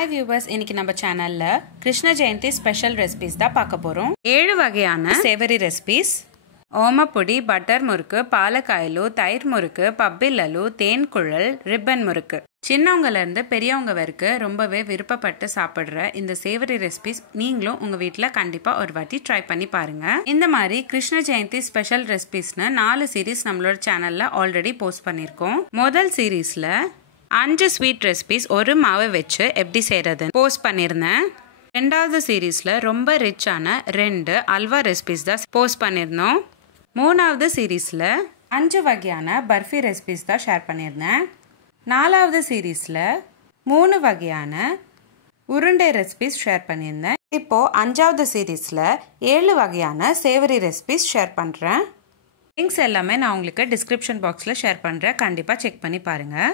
Hi viewers, இன்னைக்கு நம்ம சேனல்ல கிருஷ்ண ஜெயந்தி ஸ்பெஷல் ரெசிபீஸ் தான் பார்க்க போறோம். 7 வகையான சேவரி ரெசிபீஸ். ஓமப்பொடி, பட்டர் முறுக்கு, பாலக்காயலு, தயிர் முறுக்கு, பப்பில்லலு, தேன் குழல், ரிப்பன் முறுக்கு. சின்னவங்கல இருந்து பெரியவங்க வரைக்கும் ரொம்பவே விருப்பப்பட்டு சாப்பிடுற இந்த சேவரி ரெசிபீஸ் நீங்களும் உங்க வீட்ல கண்டிப்பா ஒரு வாட்டி ட்ரை பண்ணி பாருங்க. இந்த மாதிரி கிருஷ்ண ஜெயந்தி ஸ்பெஷல் ரெசிபீஸ்னு 4 சீரீஸ் நம்மளோட சேனல்ல ஆல்ரெடி போஸ்ட் பண்ணிருக்கோம். முதல் சீரீஸ்ல 5 ஸ்வீட் ரெசிபீஸ் ஒரு மாவை வச்சு எப்படி செய்யறது போஸ்ட் பண்ணிருந்தேன். ரெண்டாவது சீரீஸ்ல ரொம்ப ரிச்சான 2 அல்வா ரெசிபீஸ் தான் போஸ்ட் பண்ணிருந்தோம். மூணாவது சீரீஸ்ல 5 வகையான பர்ஃபி ரெசிபீஸ் தான் ஷேர் பண்ணிருந்தேன். நாலாவது சீரீஸ்ல 3 வகையான உருண்டை ரெசிபீஸ் ஷேர் பண்ணியிருந்தேன். இப்போ 5வது சீரீஸ்ல 7 வகையான சேவரி ரெசிபீஸ் ஷேர் பண்றேன். லிங்க்ஸ் எல்லாமே நான் உங்களுக்கு டிஸ்கிரிப்ஷன் பாக்ஸ்ல ஷேர் பண்றேன். கண்டிப்பா செக் பண்ணி பாருங்க.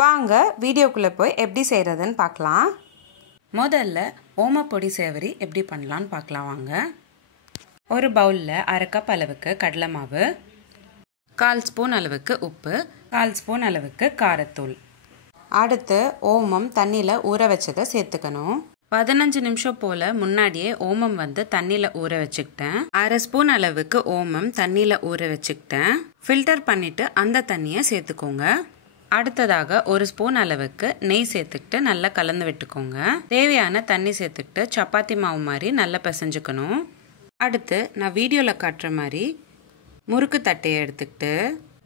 வாங்க வீடியோக்குள்ளே போய் எப்படி செய்கிறதுன்னு பார்க்கலாம். முதல்ல ஓமப்பொடி சேவரி எப்படி பண்ணலான்னு பார்க்கலாம் வாங்க. ஒரு பவுலில் 1/2 கப் அளவுக்கு கடலை மாவு, 1/4 ஸ்பூன் அளவுக்கு உப்பு, 1/4 ஸ்பூன் அளவுக்கு காரத்தூள். அடுத்து ஓமம் தண்ணியில் ஊற வச்சதை சேர்த்துக்கணும். 15 நிமிஷம் போல் முன்னாடியே ஓமம் தண்ணியில் ஊற வச்சுக்கிட்டேன். 1/2 ஸ்பூன் அளவுக்கு ஓமம் தண்ணியில் ஊற வச்சுக்கிட்டேன். ஃபில்டர் பண்ணிவிட்டு அந்த தண்ணியை சேர்த்துக்கோங்க. அடுத்ததாக 1 ஸ்பூன் அளவுக்கு நெய் சேர்த்துக்கிட்டு நல்லா கலந்து விட்டுக்கோங்க. தேவையான தண்ணி சேர்த்துக்கிட்டு சப்பாத்தி மாவு மாதிரி நல்லா பிசைஞ்சுக்கணும். அடுத்து நான் வீடியோவில் காட்டுற மாதிரி முறுக்கு தட்டையை எடுத்துக்கிட்டு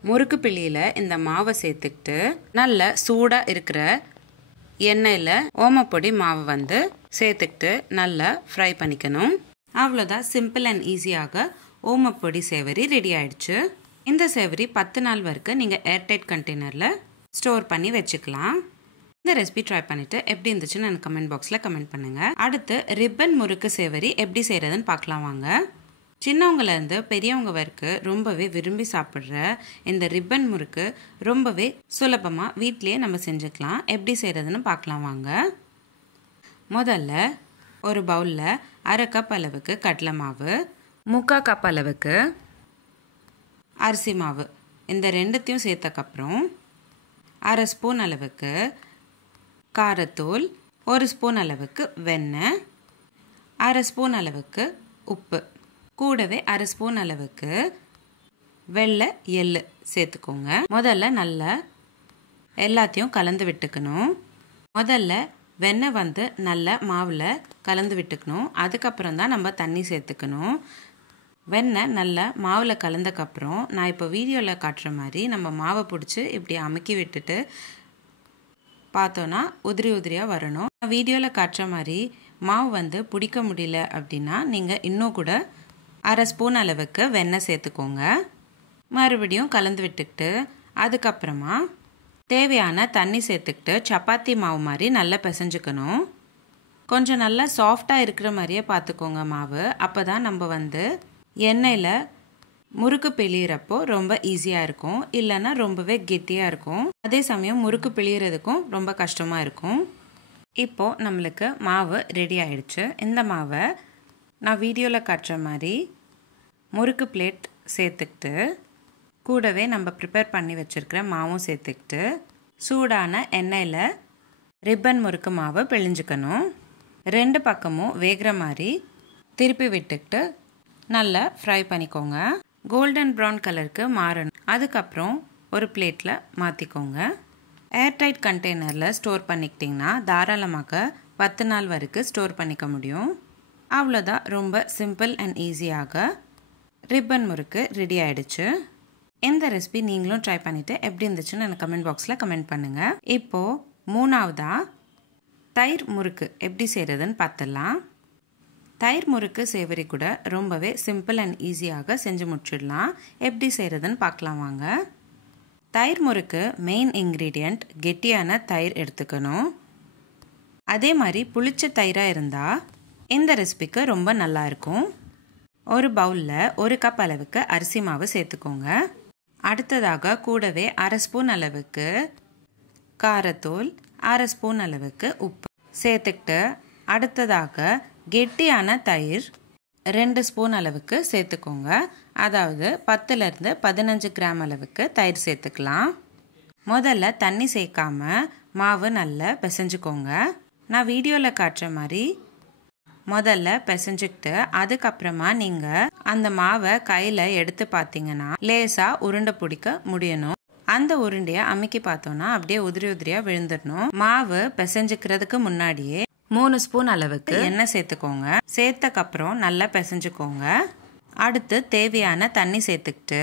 முறுக்கு பிள்ளையில் இந்த மாவை சேர்த்துக்கிட்டு நல்ல சூடாக இருக்கிற எண்ணெயில் ஓமப்பொடி மாவை சேர்த்துக்கிட்டு நல்லா ஃப்ரை பண்ணிக்கணும். அவ்வளோதான், சிம்பிள் அண்ட் ஈஸியாக ஓமப்பொடி சேவரி ரெடி ஆயிடுச்சு. இந்த சேவரி 10 நாள் வரைக்கும் நீங்கள் ஏர்டைட் கண்டெய்னரில் ஸ்டோர் பண்ணி வச்சுக்கலாம். இந்த ரெசிபி ட்ரை பண்ணிவிட்டு எப்படி இருந்துச்சுன்னு எனக்கு கமெண்ட் பாக்ஸில் கமெண்ட் பண்ணுங்கள். அடுத்து ரிப்பன் முறுக்கு சேவரி எப்படி செய்கிறதுன்னு பார்க்கலாம் வாங்க. சின்னவங்கலேருந்து பெரியவங்க வரைக்கும் ரொம்பவே விரும்பி சாப்பிட்ற இந்த ரிப்பன் முறுக்கு ரொம்பவே சுலபமாக வீட்லேயே நம்ம செஞ்சுக்கலாம். எப்படி செய்கிறதுன்னு பார்க்கலாம் வாங்க. முதல்ல ஒரு பவுலில் 1/2 கப் அளவுக்கு கடலை மாவு, 3/4 கப் அளவுக்கு அரிசி மாவு, இந்த ரெண்டுத்தையும் சேர்த்தக்கப்புறம் 1/2 ஸ்பூன் அளவுக்கு காரத்தூள், 1 ஸ்பூன் அளவுக்கு வெண்ணெய், 1/2 ஸ்பூன் அளவுக்கு உப்பு, கூடவே 1/2 ஸ்பூன் அளவுக்கு வெள்ளை எள்ளு சேர்த்துக்கோங்க. முதல்ல நல்லா எல்லாத்தையும் கலந்து விட்டுக்கணும். முதல்ல வெண்ணெய் நல்லா மாவில் கலந்து விட்டுக்கணும். அதுக்கப்புறம் தான் நம்ம தண்ணி சேர்த்துக்கணும். வெண்ணெய் நல்லா மாவில் கலந்தக்கப்புறம் நான் இப்போ வீடியோவில் காட்டுற மாதிரி நம்ம மாவை பிடிச்சி இப்படி அமுக்கி விட்டுட்டு பார்த்தோன்னா உதிரி உதிரியாக வரணும். வீடியோவில் காட்டுற மாதிரி மாவு பிடிக்க முடியல அப்படின்னா நீங்கள் இன்னும் கூட 1/2 ஸ்பூன் அளவுக்கு வெண்ணெய் சேர்த்துக்கோங்க. மறுபடியும் கலந்து விட்டுக்கிட்டு அதுக்கப்புறமா தேவையான தண்ணி சேர்த்துக்கிட்டு சப்பாத்தி மாவு மாதிரி நல்லா பிசைஞ்சுக்கணும். கொஞ்சம் நல்லா சாஃப்டாக இருக்கிற மாதிரியே பார்த்துக்கோங்க மாவு. அப்போ தான் நம்ம எண்ணெயில் முறுக்கு பிழியிறப்போ ரொம்ப ஈஸியாக இருக்கும், இல்லைன்னா ரொம்பவே கெட்டியாக இருக்கும். அதே சமயம் முறுக்கு பிழியறதுக்கும் ரொம்ப கஷ்டமாக இருக்கும். இப்போது நம்மளுக்கு மாவு ரெடி ஆயிடுச்சு. இந்த மாவை நான் வீடியோவில் காட்டுற மாதிரி முறுக்கு பிளேட் சேர்த்துக்கிட்டு கூடவே நம்ம ப்ரிப்பேர் பண்ணி வச்சுருக்கிற மாவும் சேர்த்துக்கிட்டு சூடான எண்ணெயில் ரிப்பன் முறுக்கு மாவை பிழிஞ்சுக்கணும். 2 பக்கமும் வேகிற மாதிரி திருப்பி விட்டுக்கிட்டு நல்லா ஃப்ரை பண்ணிக்கோங்க. கோல்டன் ப்ரௌன் கலருக்கு மாறணும். அதுக்கப்புறம் ஒரு பிளேட்டில் மாற்றிக்கோங்க. ஏர்டைட் கண்டெய்னரில் ஸ்டோர் பண்ணிக்கிட்டிங்கன்னா தாராளமாக 10 நாள் வரைக்கும் ஸ்டோர் பண்ணிக்க முடியும். அவ்வளோதான், ரொம்ப சிம்பிள் அண்ட் ஈஸியாக ரிப்பன் முறுக்கு ரெடி ஆகிடுச்சு. இந்த ரெசிபி நீங்களும் ட்ரை பண்ணிவிட்டு எப்படி இருந்துச்சுன்னு எனக்கு கமெண்ட் பாக்ஸில் கமெண்ட் பண்ணுங்கள். இப்போது 3வதாக தயிர் முறுக்கு எப்படி செய்கிறதுன்னு பார்த்துடலாம். தயிர் முறுக்கு சேவரி கூட ரொம்பவே சிம்பிள் அண்ட் ஈஸியாக செஞ்சு முடிச்சிடலாம். எப்படி செய்கிறதுன்னு பார்க்கலாம் வாங்க. தயிர் முறுக்கு மெயின் இன்க்ரீடியண்ட் கெட்டியான தயிர் எடுத்துக்கணும். அதே மாதிரி புளிச்ச தயிராக இருந்தால் இந்த ரெசிபிக்கு ரொம்ப நல்லாயிருக்கும். ஒரு பவுலில் 1 கப் அளவுக்கு அரிசி மாவு சேர்த்துக்கோங்க. அடுத்ததாக கூடவே 1/2 ஸ்பூன் அளவுக்கு காரத்தூள், 1/2 ஸ்பூன் அளவுக்கு உப்பு சேர்த்துக்கிட்டு அடுத்ததாக கெட்டியான தயிர் 2 ஸ்பூன் அளவுக்கு சேர்த்துக்கோங்க. அதாவது 10லேருந்து 15 கிராம் அளவுக்கு தயிர் சேர்த்துக்கலாம். முதல்ல தண்ணி சேர்க்காம மாவு நல்லா பிசைஞ்சுக்கோங்க. நான் வீடியோவில் காட்டுற மாதிரி முதல்ல பிசைஞ்சுக்கிட்டு அதுக்கப்புறமா நீங்கள் அந்த மாவை கையில் எடுத்து பார்த்தீங்கன்னா லேசாக உருண்டை பிடிக்க முடியணும். அந்த உருண்டையை அமுக்கி பார்த்தோன்னா அப்படியே உதிரி உதிரியாக விழுந்துடணும். மாவு பிசைஞ்சுக்கிறதுக்கு முன்னாடியே 3 ஸ்பூன் அளவுக்கு எண்ணெய் சேர்த்துக்கோங்க. சேர்த்தக்கப்புறம் நல்லா பிசைஞ்சுக்கோங்க. அடுத்து தேவையான தண்ணி சேர்த்துக்கிட்டு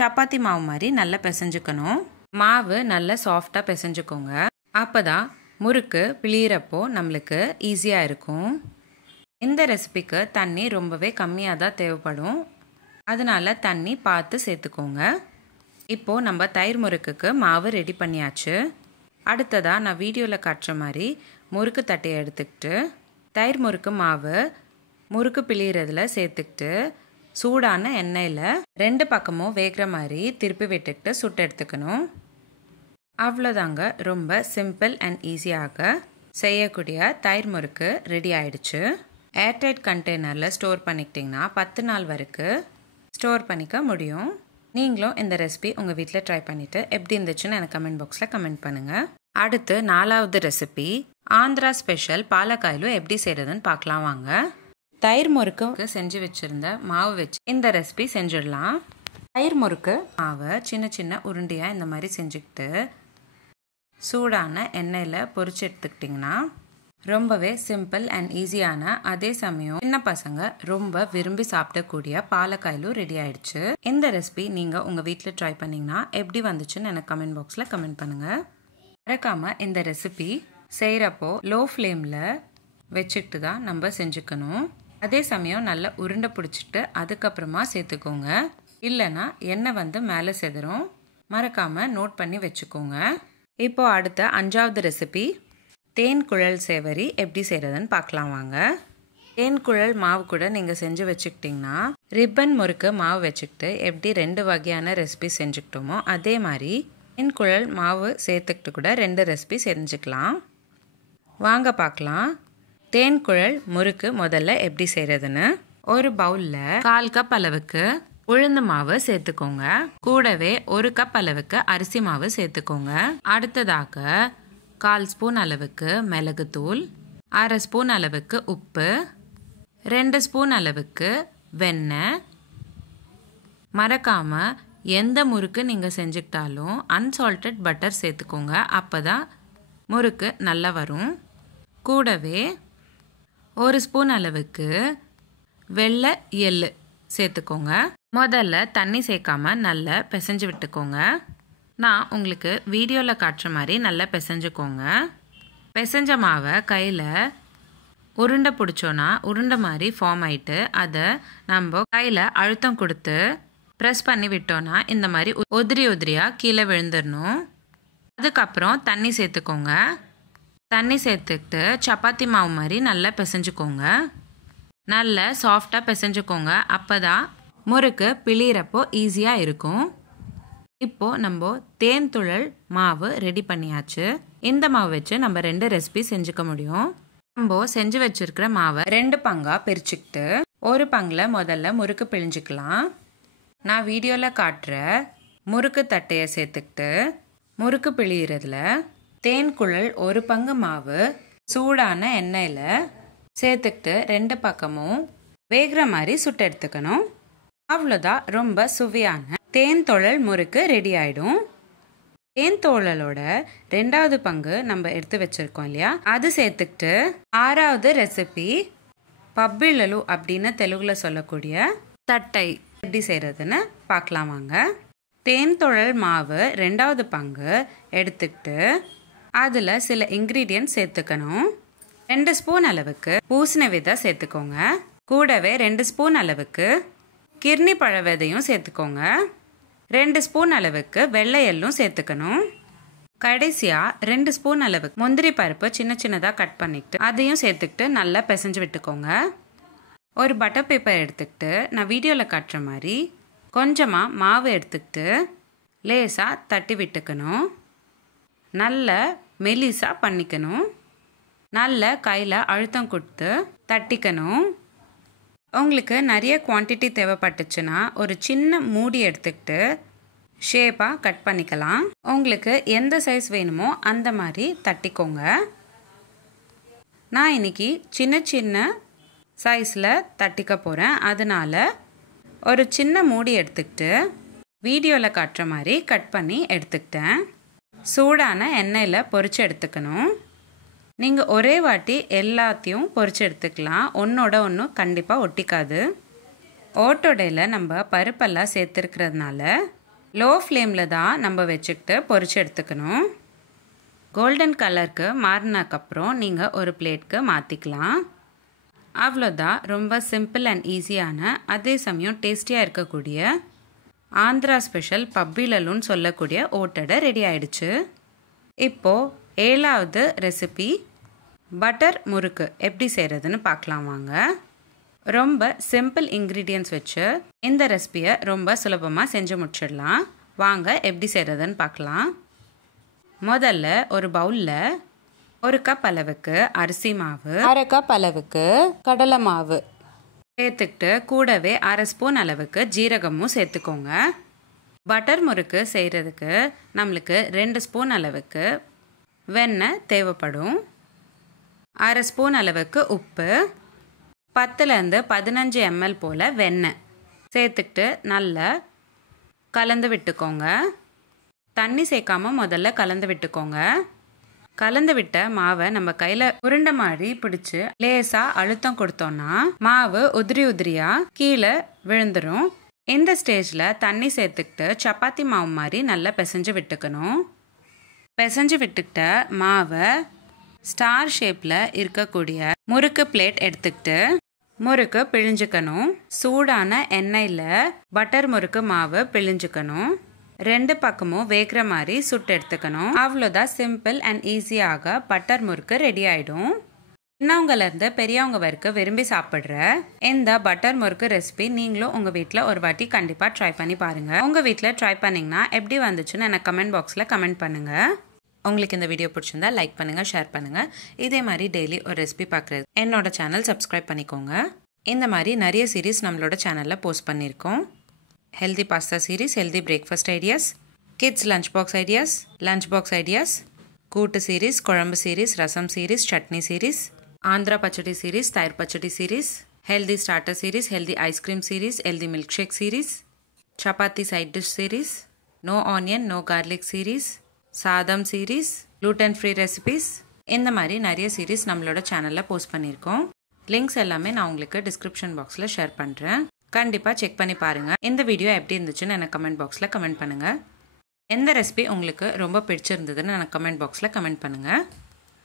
சப்பாத்தி மாவு மாதிரி நல்லா பிசைஞ்சுக்கணும். மாவு நல்லா சாஃப்டாக பிசைஞ்சுக்கோங்க. அப்போ தான் முறுக்கு பிழியிறப்போ நம்மளுக்கு ஈஸியாக இருக்கும். இந்த ரெசிபிக்கு தண்ணி ரொம்பவே கம்மியாக தான் தேவைப்படும். அதனால தண்ணி பார்த்து சேர்த்துக்கோங்க. இப்போது நம்ம தயிர் முறுக்குக்கு மாவு ரெடி பண்ணியாச்சு. அடுத்ததாக நான் வீடியோவில் காட்டுற மாதிரி முறுக்கு தட்டையை எடுத்துக்கிட்டு தயிர் முறுக்கு மாவு முறுக்கு பிழியறதுல சேர்த்துக்கிட்டு சூடான எண்ணெயில் 2 பக்கமும் வேகிற மாதிரி திருப்பி விட்டுக்கிட்டு சுட்டு எடுத்துக்கணும். அவ்வளோதாங்க. ரொம்ப சிம்பிள் அண்ட் ஈஸியாக செய்யக்கூடிய தயிர் முறுக்கு ரெடி ஆயிடுச்சு. ஏர்டைட் கண்டெய்னரில் ஸ்டோர் பண்ணிக்கிட்டிங்கன்னா 10 நாள் வரைக்கும் ஸ்டோர் பண்ணிக்க முடியும். நீங்களும் இந்த ரெசிபி உங்கள் வீட்டில் ட்ரை பண்ணிவிட்டு எப்படி இருந்துச்சுன்னு எனக்கு கமெண்ட் பாக்ஸில் கமெண்ட் பண்ணுங்கள். அடுத்து 4வது ரெசிபி ஆந்திரா ஸ்பெஷல் பாலக்காயிலும் எப்படி செய்கிறதுன்னு பார்க்கலாம் வாங்க. தயிர் முறுக்கு செஞ்சு வச்சுருந்த மாவு வச்சு இந்த ரெசிபி செஞ்சிடலாம். தயிர் முறுக்கு மாவை சின்ன சின்ன உருண்டையாக இந்த மாதிரி செஞ்சுக்கிட்டு சூடான எண்ணெயில் பொரிச்சு எடுத்துக்கிட்டிங்கன்னா ரொம்பவே சிம்பிள் அண்ட் ஈஸியான, அதே சமயம் சின்ன பசங்க ரொம்ப விரும்பி சாப்பிடக்கூடிய பாலக்காயிலும் ரெடி ஆயிடுச்சு. இந்த ரெசிபி நீங்கள் உங்கள் வீட்டில் ட்ரை பண்ணிங்கன்னா எப்படி வந்துச்சுன்னு எனக்கு கமெண்ட் பாக்ஸில் கமெண்ட் பண்ணுங்கள். மறக்காமல் இந்த ரெசிபி செய்கிறப்போ லோ ஃப்ளேமில் வச்சுக்கிட்டு தான் நம்ம செஞ்சுக்கணும். அதே சமயம் நல்லா உருண்டை பிடிச்சிட்டு அதுக்கப்புறமா சேர்த்துக்கோங்க. இல்லைன்னா எண்ணெய் மேலே செதறும். மறக்காமல் நோட் பண்ணி வச்சுக்கோங்க. இப்போது அடுத்த 5வது ரெசிபி தேன் குழல் சேவரி எப்படி செய்கிறதுன்னு பார்க்கலாம் வாங்க. தேன் குழல் மாவு கூட நீங்கள் செஞ்சு வச்சுக்கிட்டிங்கன்னா ரிப்பன் முறுக்கு மாவு வச்சுக்கிட்டு எப்படி 2 வகையான ரெசிபி செஞ்சுக்கிட்டோமோ அதே மாதிரி தேன் குழல் மாவு சேர்த்துக்கிட்டு கூட 2 ரெசிபி செஞ்சுக்கலாம். வாங்க பார்க்கலாம். தேன் குழல் முறுக்கு முதல்ல எப்படி செய்கிறதுன்னு. ஒரு பவுலில் 1/4 கப் அளவுக்கு உளுந்து மாவு சேர்த்துக்கோங்க. கூடவே 1 கப் அளவுக்கு அரிசி மாவு சேர்த்துக்கோங்க. அடுத்ததாக 1/4 ஸ்பூன் அளவுக்கு மிளகுத்தூள், 1/2 ஸ்பூன் அளவுக்கு உப்பு, 2 ஸ்பூன் அளவுக்கு வெண்ணெய். மறக்காமல் எந்த முறுக்கு நீங்கள் செஞ்சுக்கிட்டாலும் அன்சால்டட் பட்டர் சேர்த்துக்கோங்க. அப்போ தான் முறுக்கு நல்லா வரும். கூடவே 1 ஸ்பூன் அளவுக்கு வெள்ளை எள்ளு சேர்த்துக்கோங்க. முதல்ல தண்ணி சேர்க்காம நல்லா பிசைஞ்சு விட்டுக்கோங்க. நான் உங்களுக்கு வீடியோவில் காட்டுற மாதிரி நல்லா பிசைஞ்சுக்கோங்க. பிசைஞ்ச மாவை கையில் உருண்டை பிடிச்சோன்னா உருண்டை மாதிரி ஃபார்ம் ஆகிட்டு அதை நம்ம கையில் அழுத்தம் கொடுத்து ப்ரெஸ் பண்ணி விட்டோன்னா இந்த மாதிரி உதிரி உதிரியாக கீழே விழுந்துடணும். அதுக்கப்புறம் தண்ணி சேர்த்துக்கோங்க. தண்ணி சேர்த்துக்கிட்டு சப்பாத்தி மாவு மாதிரி நல்லா பிசைஞ்சுக்கோங்க. நல்லா சாஃப்டாக பிசைஞ்சுக்கோங்க. அப்போ தான் முறுக்கு பிழியிறப்போ ஈஸியாக இருக்கும். இப்போது நம்ம தேன் துழல் மாவு ரெடி பண்ணியாச்சு. இந்த மாவு வச்சு நம்ம 2 ரெசிபி செஞ்சுக்க முடியும். நம்ம செஞ்சு வச்சுருக்கிற மாவை 2 பங்காக பிரிச்சுக்கிட்டு ஒரு பங்கில் முதல்ல முறுக்கு பிழிஞ்சிக்கலாம். நான் வீடியோவில் காட்டுற முறுக்கு தட்டையை சேர்த்துக்கிட்டு முறுக்கு பிழியறதுல தேன் குழல் 1 பங்கு மாவு சூடான எண்ணெயில் சேர்த்துக்கிட்டு 2 பக்கமும் வேகிற மாதிரி சுட்டு எடுத்துக்கணும். அவ்வளோதான். ரொம்ப சுவையான தேன் துழல் முறுக்கு ரெடி ஆகிடும். தேன் துழலோட 2வது பங்கு நம்ம எடுத்து வச்சுருக்கோம் இல்லையா, அது சேர்த்துக்கிட்டு 6வது ரெசிபி பப்பிள்ளலு அப்படின்னு தெலுங்கில் சொல்லக்கூடிய தட்டை எப்படி செய்கிறதுன்னு பார்க்கலாம் வாங்க. தேன் துழல் மாவு 2வது பங்கு எடுத்துக்கிட்டு அதில் சில இன்க்ரீடியன்ட் சேர்த்துக்கணும். 2 ஸ்பூன் அளவுக்கு பூசணி விதை சேர்த்துக்கோங்க. கூடவே 2 ஸ்பூன் அளவுக்கு கிர்னி பழ விதையும் சேர்த்துக்கோங்க. 2 ஸ்பூன் அளவுக்கு வெள்ளை எள்ளும் சேர்த்துக்கணும். கடைசியாக 2 ஸ்பூன் அளவுக்கு முந்திரி பருப்பு சின்ன சின்னதாக கட் பண்ணிக்கிட்டு அதையும் சேர்த்துக்கிட்டு நல்லா பிசைஞ்சு விட்டுக்கோங்க. ஒரு பட்டர் பேப்பர் எடுத்துக்கிட்டு நான் வீடியோவில் காட்டுற மாதிரி கொஞ்சமாக மாவு எடுத்துக்கிட்டு லேசாக தட்டி விட்டுக்கணும். நல்ல மெலிசாக பண்ணிக்கணும். நல்ல கையில் அழுத்தம் கொடுத்து தட்டிக்கணும். உங்களுக்கு நிறைய குவான்டிட்டி தேவைப்பட்டுச்சுன்னா ஒரு சின்ன மூடி எடுத்துக்கிட்டு ஷேப்பாக கட் பண்ணிக்கலாம். உங்களுக்கு எந்த சைஸ் வேணுமோ அந்த மாதிரி தட்டிக்கோங்க. நான் இன்னைக்கு சின்ன சின்ன சைஸில் தட்டிக்க போகிறேன். அதனால் ஒரு சின்ன மூடி எடுத்துக்கிட்டு வீடியோவில் காட்டுற மாதிரி கட் பண்ணி எடுத்துக்கிட்டேன். சூடான எண்ணெயில் பொரிச்சு எடுத்துக்கணும். நீங்கள் ஒரே வாட்டி எல்லாத்தையும் பொரிச்சு எடுத்துக்கலாம். ஒன்றோட ஒன்று கண்டிப்பாக ஒட்டிக்காது. ஓட்டோடையில் நம்ம பருப்பெல்லாம் சேர்த்துருக்கிறதுனால லோ ஃப்ளேமில் தான் நம்ம வச்சுக்கிட்டு பொரிச்சு எடுத்துக்கணும். கோல்டன் கலருக்கு மாறினதுக்கப்புறம் நீங்கள் ஒரு பிளேட்க்கு மாற்றிக்கலாம். அவ்வளோதான். ரொம்ப சிம்பிள் அண்ட் ஈஸியான அதே சமயம் டேஸ்டியாக இருக்கக்கூடிய ஆந்திரா ஸ்பெஷல் பப்பி லல்லுன்னு சொல்லக்கூடிய ஓட்டடை ரெடி ஆயிடுச்சு. இப்போது 7வது ரெசிபி பட்டர் முறுக்கு எப்படி செய்கிறதுன்னு பார்க்கலாம் வாங்க. ரொம்ப சிம்பிள் இன்க்ரீடியன்ட்ஸ் வச்சு இந்த ரெசிபியை ரொம்ப சுலபமாக செஞ்சு முடிச்சிடலாம். வாங்க எப்படி செய்கிறதுன்னு பார்க்கலாம். முதல்ல ஒரு பவுலில் 1 கப் அளவுக்கு அரிசி மாவு, 1/2 கப் அளவுக்கு கடலை மாவு சேர்த்துக்கிட்டு கூடவே 1/2 ஸ்பூன் அளவுக்கு ஜீரகமும் சேர்த்துக்கோங்க. பட்டர் முறுக்கு செய்கிறதுக்கு நம்மளுக்கு 2 ஸ்பூன் அளவுக்கு வெண்ணெய் தேவைப்படும். 1/2 ஸ்பூன் அளவுக்கு உப்பு, 10லேருந்து 15 ml போல் வெண்ணெய் சேர்த்துக்கிட்டு நல்லா கலந்து விட்டுக்கோங்க. தண்ணி சேர்க்காம முதல்ல கலந்து விட்டுக்கோங்க. கலந்து விட்ட மாவை நம்ம கையில் உருண்டை மாதிரி பிடிச்சி லேசாக அழுத்தம் கொடுத்தோன்னா மாவு உதிரி உதிரியாக கீழே விழுந்துடும். இந்த ஸ்டேஜில் தண்ணி சேர்த்துக்கிட்டு சப்பாத்தி மாவு மாதிரி நல்லா பிசைஞ்சு விட்டுக்கணும். பிசைஞ்சு விட்டுக்கிட்ட மாவை ஸ்டார் ஷேப்பில் இருக்கக்கூடிய முறுக்கு பிளேட் எடுத்துக்கிட்டு முறுக்கு பிழிஞ்சுக்கணும். சூடான எண்ணெயில் பட்டர் முறுக்கு மாவு பிழிஞ்சுக்கணும். 2 பக்கமும் வேகிற மாதிரி சுட்டு எடுத்துக்கணும். அவ்வளோதான். சிம்பிள் அண்ட் ஈஸியாக பட்டர் முறுக்கு ரெடி ஆகிடும். சின்னவங்கலேருந்து பெரியவங்க வரைக்கும் விரும்பி சாப்பிட்ற இந்த பட்டர் முறுக்கு ரெசிபி நீங்களும் உங்கள் வீட்டில் ஒரு வாட்டி கண்டிப்பாக ட்ரை பண்ணி பாருங்கள். உங்கள் வீட்டில் ட்ரை பண்ணிங்கன்னா எப்படி வந்துச்சுன்னு எனக்கு கமெண்ட் பாக்ஸில் கமெண்ட் பண்ணுங்கள். உங்களுக்கு இந்த வீடியோ பிடிச்சிருந்தா லைக் பண்ணுங்கள், ஷேர் பண்ணுங்கள். இதே மாதிரி டெய்லி ஒரு ரெசிபி பார்க்குறது என்னோட சேனல் சப்ஸ்கிரைப் பண்ணிக்கோங்க. இந்த மாதிரி நிறைய சீரீஸ் நம்மளோட சேனலில் போஸ்ட் பண்ணியிருக்கோம். Healthy pasta series, healthy breakfast ideas, kids lunch box ideas, கூட்டு சீரீஸ், குழம்பு series, rasam series, chutney series, Andhra பச்சடி சீரீஸ், தயிர் பச்சடி series, healthy starter series, healthy ice cream series, healthy milkshake series, chapati side dish series, no onion no garlic series, சாதம் series, gluten free recipes, இந்த மாதிரி நிறைய series நம்மளோட சேனலில் போஸ்ட் பண்ணியிருக்கோம். லிங்க்ஸ் எல்லாமே நான் உங்களுக்கு டிஸ்கிரிப்ஷன் பாக்ஸில் ஷேர் பண்ணுறேன். கண்டிப்பாக செக் பண்ணி பாருங்கள். இந்த வீடியோ எப்படி இருந்துச்சுன்னு எனக்கு கமெண்ட் பாக்ஸில் கமெண்ட் பண்ணுங்கள். எந்த ரெசிபி உங்களுக்கு ரொம்ப பிடிச்சிருந்ததுன்னு எனக்கு கமெண்ட் பாக்ஸில் கமெண்ட் பண்ணுங்கள்.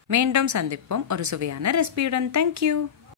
மீண்டும் சந்திப்போம் ஒரு சுவையான ரெசிபியுடன். தேங்க்யூ.